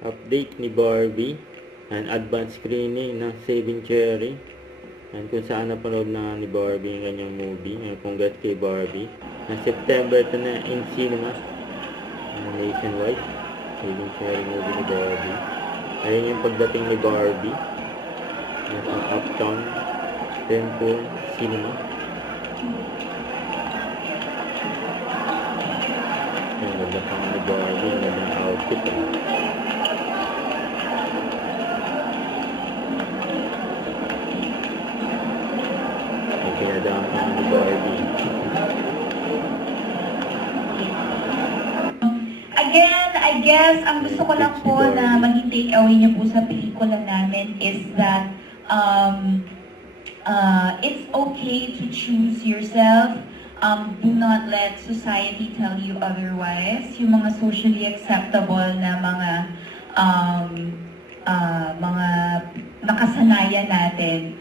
update ni Barbie and advanced screening ng Saving Cherry, and kung saan napanood na ni Barbie yung kanyang movie, and congrats kay Barbie. Na September ito na in cinema nationwide, Saving Cherry movie ni Barbie. Ayun yung pagdating ni Barbie nasa Uptown Temple Cinema. Ang ganda pang ni Barbie, ang ganda ng outfit May pinadama ni Barbie. Again, I guess, ang gusto ko lang po na maging take away niyo po sa pelikula namin is that it's okay to choose yourself. Do not let society tell you otherwise. Yung mga socially acceptable na mga nakasanayan natin,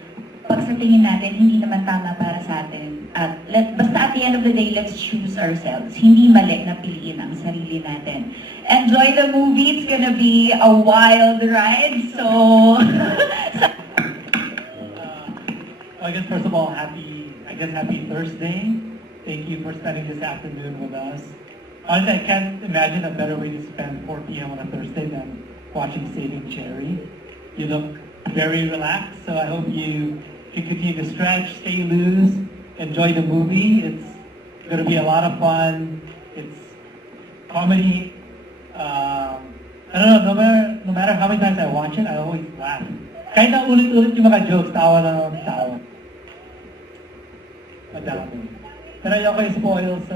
pag sa tingin natin, hindi naman tama para sa atin. At basta at the end of the day, let's choose ourselves. Hindi mali na piliin ang sarili natin. Enjoy the movie. It's gonna be a wild ride. So, I guess first of all, happy Thursday. Thank you for spending this afternoon with us. Honestly, I can't imagine a better way to spend 4 p.m. on a Thursday than watching Saving Cherry. You look very relaxed, so I hope you can continue to stretch, stay loose, enjoy the movie. It's going to be a lot of fun. It's comedy. I don't know, no matter how many times I watch it, I always laugh. Kahit na ulit-ulit yung mga jokes, tawa lang ng tawa. Madami. Pero ayoko i-spoil, so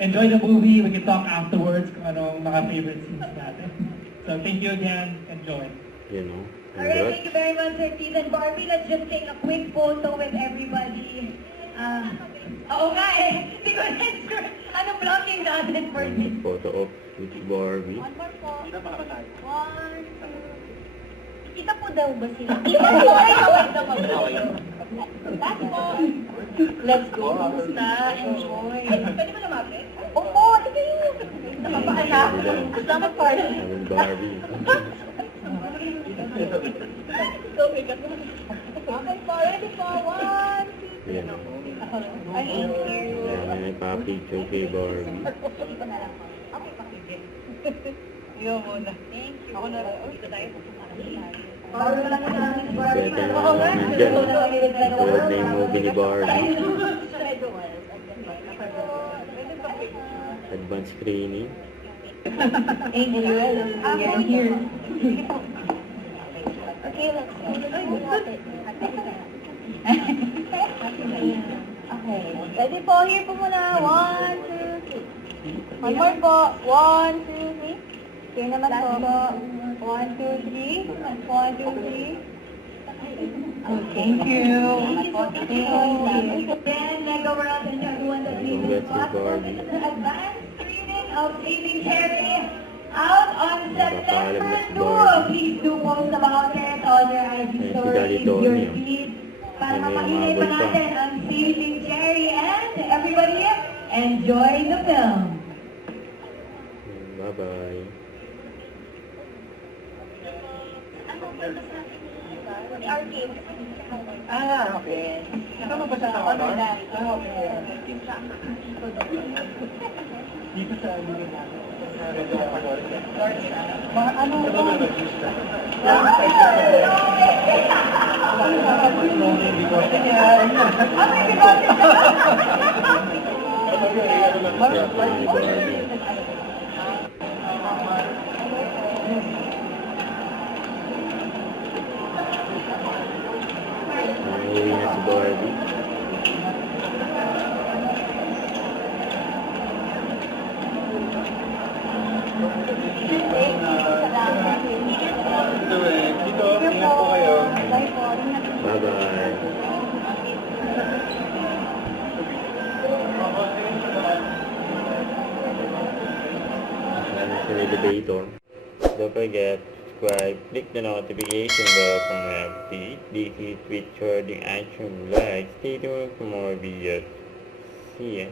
enjoy the movie. We can talk afterwards kung anong mga favorite scenes natin. So thank you again. Enjoy. You know. alright, thank you very much, Sir Steve and Barbie. Let's just take a quick photo with everybody. Oo nga eh. Hindi ko na sure. Anong blocking natin for this? Photo of with Barbie. One more po. One, two. Kita po daw ba sila? Kita po. Ay, wait na Last one. Let's go. Basta. Enjoy. Pwede ba lumapit? Oo, sige yun. Nakapaanak. Salamat po. Having Barbie. So, okay po. Ready po. One, two, Yan. Ay, thank you. Yan, may pa-picture kay Barbie. Dito na lang po. Okay pa. Iyo muna. Thank you. Ako na rin. Dito tayo. Barbie lang yung namin si Barbie. Pwede na Oo nga. nandyan. Tulad na yung movie ni Barbie. Advanced screening. Thank you. I'm here. Okay, let's go. Okay. Ready po, here po muna. 1, 2, 3. One more po. 1, 2, 3. Here naman po. 1, 2, 3. 1, 2, 3. Oh, thank you. Thank you. Again, mega world and everyone that we will watch. This is the advanced screening of Saving Cherry out on September 2. Please do post about it on your IG stories, your feed. Para mapakinggan pa natin ang Saving Cherry, and everybody enjoy the film. Bye-bye. Okay. Kasama ba siya sa honor? Okay. Dito sa lugar natin. Mga ano ba? Uuwi na si Barbie. Dito, ingat po kayo. Bye-bye. Sa elevator. Don't forget, subscribe, click the notification bell from update. This is Twitch Recording Action Like. Stay tuned for more videos. See ya.